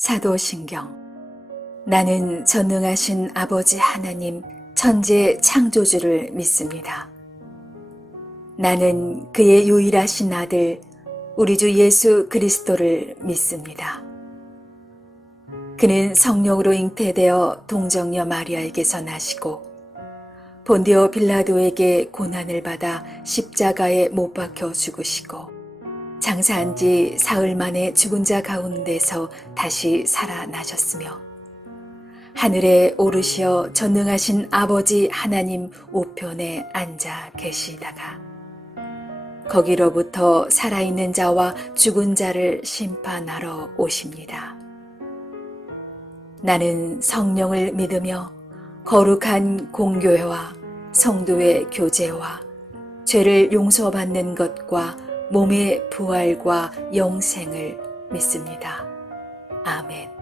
사도신경. 나는 전능하신 아버지 하나님 천지 창조주를 믿습니다. 나는 그의 유일하신 아들 우리 주 예수 그리스도를 믿습니다. 그는 성령으로 잉태되어 동정녀 마리아에게서 나시고 본디오 빌라도에게 고난을 받아 십자가에 못 박혀 죽으시고 장사한 지 사흘 만에 죽은 자 가운데서 다시 살아나셨으며 하늘에 오르시어 전능하신 아버지 하나님 우편에 앉아 계시다가 거기로부터 살아있는 자와 죽은 자를 심판하러 오십니다. 나는 성령을 믿으며 거룩한 공교회와 성도의 교제와 죄를 용서받는 것과 몸의 부활과 영생을 믿습니다. 아멘.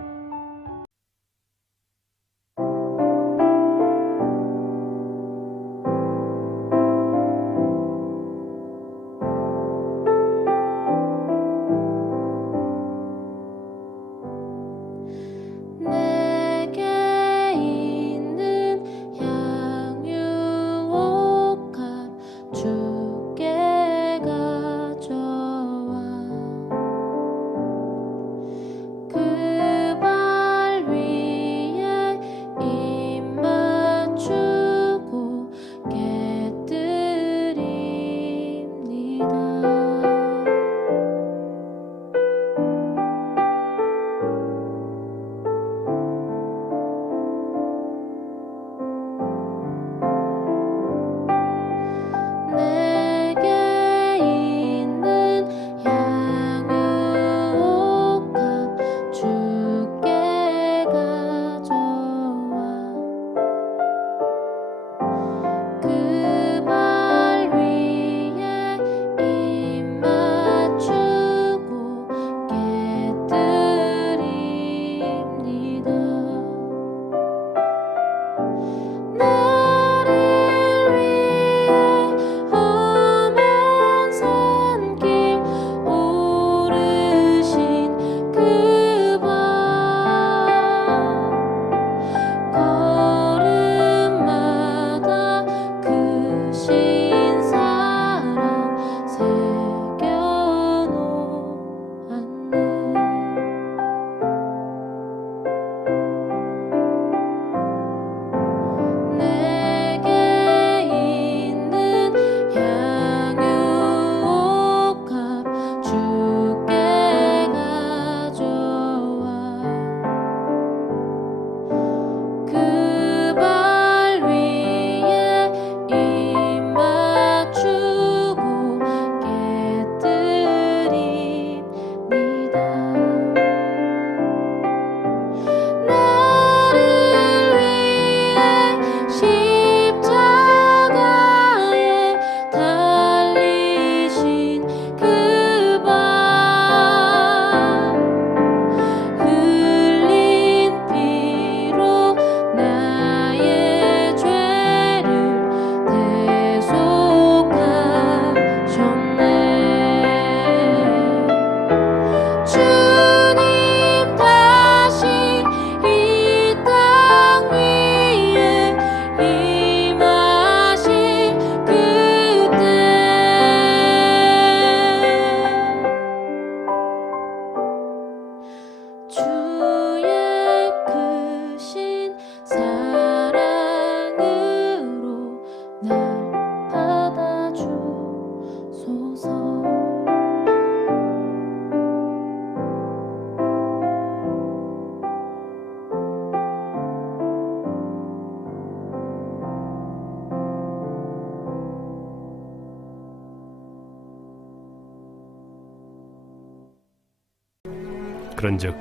그런즉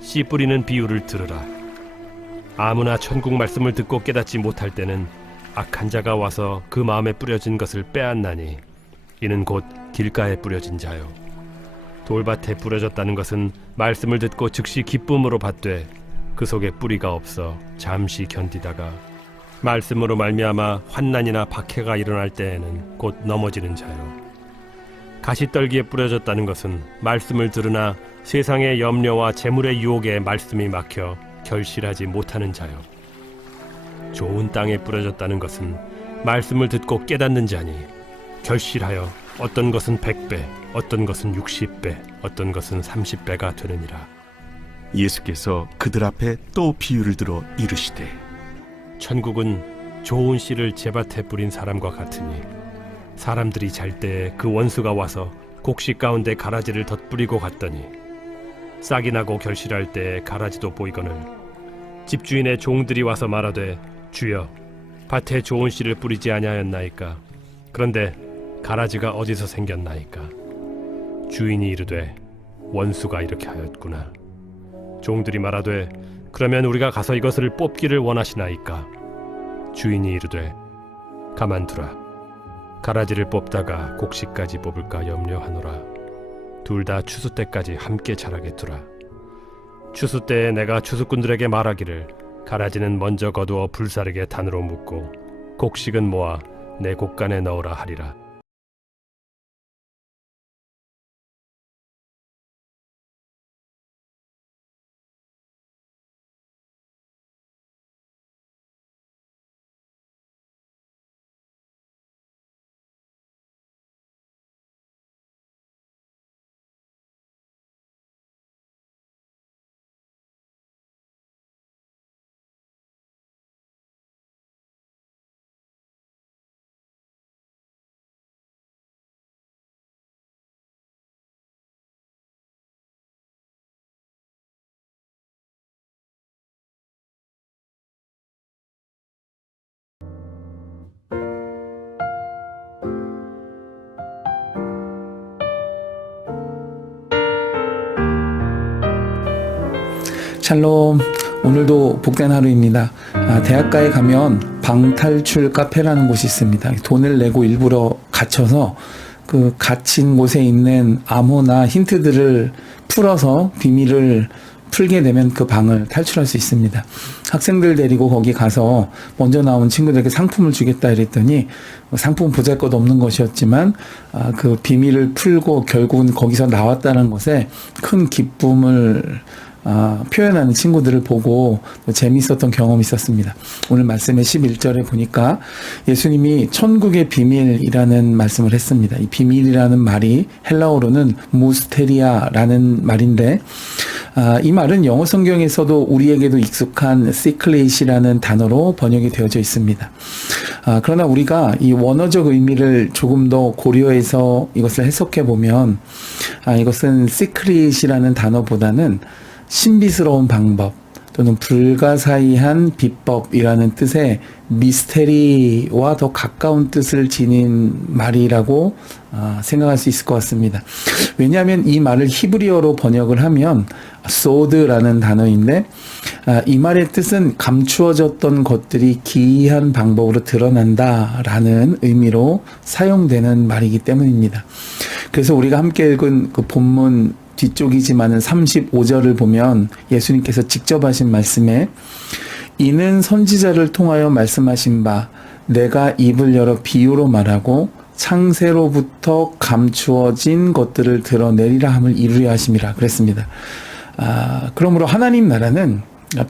씨 뿌리는 비유를 들으라. 아무나 천국 말씀을 듣고 깨닫지 못할 때는 악한 자가 와서 그 마음에 뿌려진 것을 빼앗나니 이는 곧 길가에 뿌려진 자요. 돌밭에 뿌려졌다는 것은 말씀을 듣고 즉시 기쁨으로 받되 그 속에 뿌리가 없어 잠시 견디다가 말씀으로 말미암아 환난이나 박해가 일어날 때에는 곧 넘어지는 자요. 가시떨기에 뿌려졌다는 것은 말씀을 들으나 세상의 염려와 재물의 유혹에 말씀이 막혀 결실하지 못하는 자요. 좋은 땅에 뿌려졌다는 것은 말씀을 듣고 깨닫는 자니 결실하여 어떤 것은 100배, 어떤 것은 60배, 어떤 것은 30배가 되느니라. 예수께서 그들 앞에 또 비유를 들어 이르시되 천국은 좋은 씨를 제밭에 뿌린 사람과 같으니 사람들이 잘 때에 그 원수가 와서 곡식 가운데 가라지를 덧뿌리고 갔더니 싹이 나고 결실할 때에 가라지도 보이거늘 집주인의 종들이 와서 말하되 주여 밭에 좋은 씨를 뿌리지 아니하였나이까. 그런데 가라지가 어디서 생겼나이까. 주인이 이르되 원수가 이렇게 하였구나. 종들이 말하되 그러면 우리가 가서 이것을 뽑기를 원하시나이까. 주인이 이르되 가만두라. 가라지를 뽑다가 곡식까지 뽑을까 염려하노라. 둘 다 추수 때까지 함께 자라게 두라. 추수 때에 내가 추수꾼들에게 말하기를 가라지는 먼저 거두어 불사르게 단으로 묶고 곡식은 모아 내 곡간에 넣으라 하리라. 샬롬. 오늘도 복된 하루입니다. 대학가에 가면 방탈출 카페라는 곳이 있습니다. 돈을 내고 일부러 갇혀서 그 갇힌 곳에 있는 암호나 힌트들을 풀어서 비밀을 풀게 되면 그 방을 탈출할 수 있습니다. 학생들 데리고 거기 가서 먼저 나온 친구들에게 상품을 주겠다 이랬더니 상품은 보잘것없는 것이었지만 그 비밀을 풀고 결국은 거기서 나왔다는 것에 큰 기쁨을 표현하는 친구들을 보고 재미있었던 경험이 있었습니다. 오늘 말씀의 11절에 보니까 예수님이 천국의 비밀이라는 말씀을 했습니다. 이 비밀이라는 말이 헬라어로는 무스테리아라는 말인데 이 말은 영어 성경에서도 우리에게도 익숙한 시크릿이라는 단어로 번역이 되어져 있습니다. 그러나 우리가 이 원어적 의미를 조금 더 고려해서 이것을 해석해 보면 이것은 시크릿이라는 단어보다는 신비스러운 방법 또는 불가사의한 비법이라는 뜻의 미스테리와 더 가까운 뜻을 지닌 말이라고 생각할 수 있을 것 같습니다. 왜냐하면 이 말을 히브리어로 번역을 하면 소드라는 단어인데 이 말의 뜻은 감추어졌던 것들이 기이한 방법으로 드러난다라는 의미로 사용되는 말이기 때문입니다. 그래서 우리가 함께 읽은 그 본문 뒤쪽이지만은 35절을 보면 예수님께서 직접 하신 말씀에 이는 선지자를 통하여 말씀하신 바 내가 입을 열어 비유로 말하고 창세로부터 감추어진 것들을 드러내리라 함을 이루려 하심이라 그랬습니다. 그러므로 하나님 나라는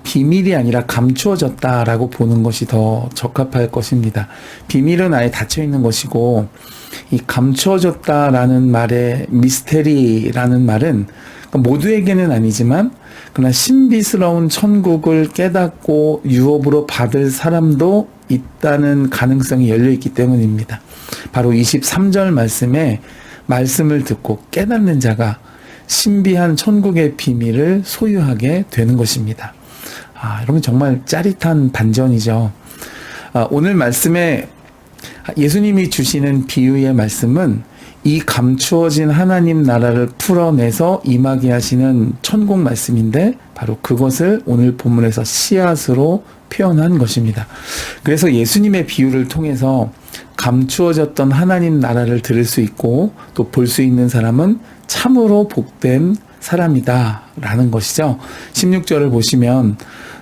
비밀이 아니라 감추어졌다라고 보는 것이 더 적합할 것입니다. 비밀은 아예 닫혀 있는 것이고 이 감추어졌다라는 말의 미스테리라는 말은 모두에게는 아니지만 그러나 신비스러운 천국을 깨닫고 유업으로 받을 사람도 있다는 가능성이 열려있기 때문입니다. 바로 23절 말씀에 말씀을 듣고 깨닫는 자가 신비한 천국의 비밀을 소유하게 되는 것입니다. 여러분 정말 짜릿한 반전이죠. 오늘 말씀에 예수님이 주시는 비유의 말씀은 이 감추어진 하나님 나라를 풀어내서 임하게 하시는 천국 말씀인데 바로 그것을 오늘 본문에서 씨앗으로 표현한 것입니다. 그래서 예수님의 비유를 통해서 감추어졌던 하나님 나라를 들을 수 있고 또 볼 수 있는 사람은 참으로 복된 사람이다 라는 것이죠. 16절을 보시면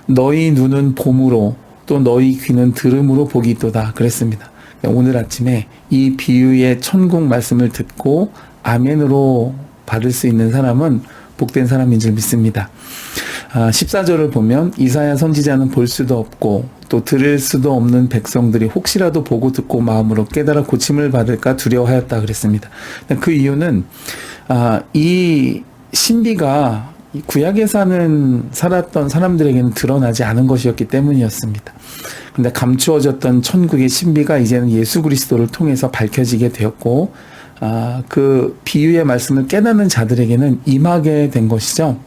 너희 눈은 봄으로 또 너희 귀는 들음으로 복이 있도다 그랬습니다. 오늘 아침에 이 비유의 천국 말씀을 듣고 아멘으로 받을 수 있는 사람은 복된 사람인 줄 믿습니다. 14절을 보면 이사야 선지자는 볼 수도 없고 또 들을 수도 없는 백성들이 혹시라도 보고 듣고 마음으로 깨달아 고침을 받을까 두려워하였다 그랬습니다. 그 이유는 이 신비가 구약에 살았던 사람들에게는 드러나지 않은 것이었기 때문이었습니다. 근데 감추어졌던 천국의 신비가 이제는 예수 그리스도를 통해서 밝혀지게 되었고 그 비유의 말씀을 깨닫는 자들에게는 임하게 된 것이죠.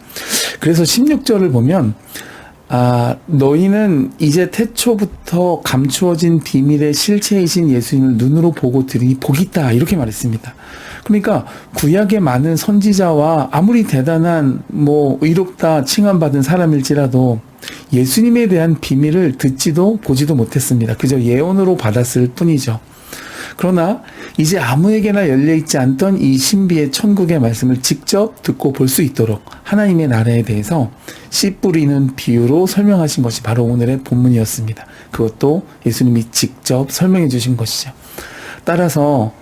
그래서 16절을 보면 너희는 이제 태초부터 감추어진 비밀의 실체이신 예수님을 눈으로 보고 들으니 복이 있다 이렇게 말했습니다. 그러니까 구약의 많은 선지자와 아무리 대단한 의롭다 칭함받은 사람일지라도 예수님에 대한 비밀을 듣지도 보지도 못했습니다. 그저 예언으로 받았을 뿐이죠. 그러나 이제 아무에게나 열려있지 않던 이 신비의 천국의 말씀을 직접 듣고 볼 수 있도록 하나님의 나라에 대해서 씨 뿌리는 비유로 설명하신 것이 바로 오늘의 본문이었습니다. 그것도 예수님이 직접 설명해 주신 것이죠. 따라서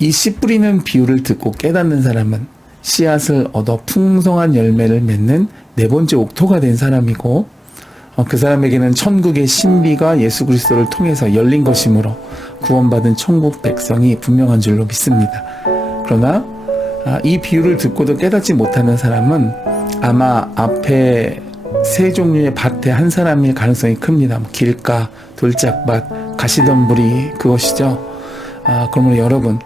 이 씨 뿌리는 비유를 듣고 깨닫는 사람은 씨앗을 얻어 풍성한 열매를 맺는 네 번째 옥토가 된 사람이고 그 사람에게는 천국의 신비가 예수 그리스도를 통해서 열린 것이므로 구원받은 천국 백성이 분명한 줄로 믿습니다. 그러나 이 비유를 듣고도 깨닫지 못하는 사람은 아마 앞에 세 종류의 밭의 한 사람일 가능성이 큽니다. 길가, 돌짝밭, 가시덤불이 그것이죠. 그러므로 여러분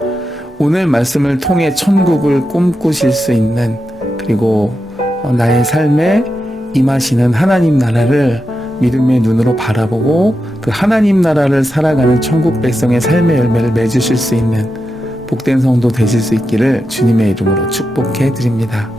오늘 말씀을 통해 천국을 꿈꾸실 수 있는 그리고 나의 삶에 임하시는 하나님 나라를 믿음의 눈으로 바라보고 그 하나님 나라를 살아가는 천국 백성의 삶의 열매를 맺으실 수 있는 복된 성도 되실 수 있기를 주님의 이름으로 축복해 드립니다.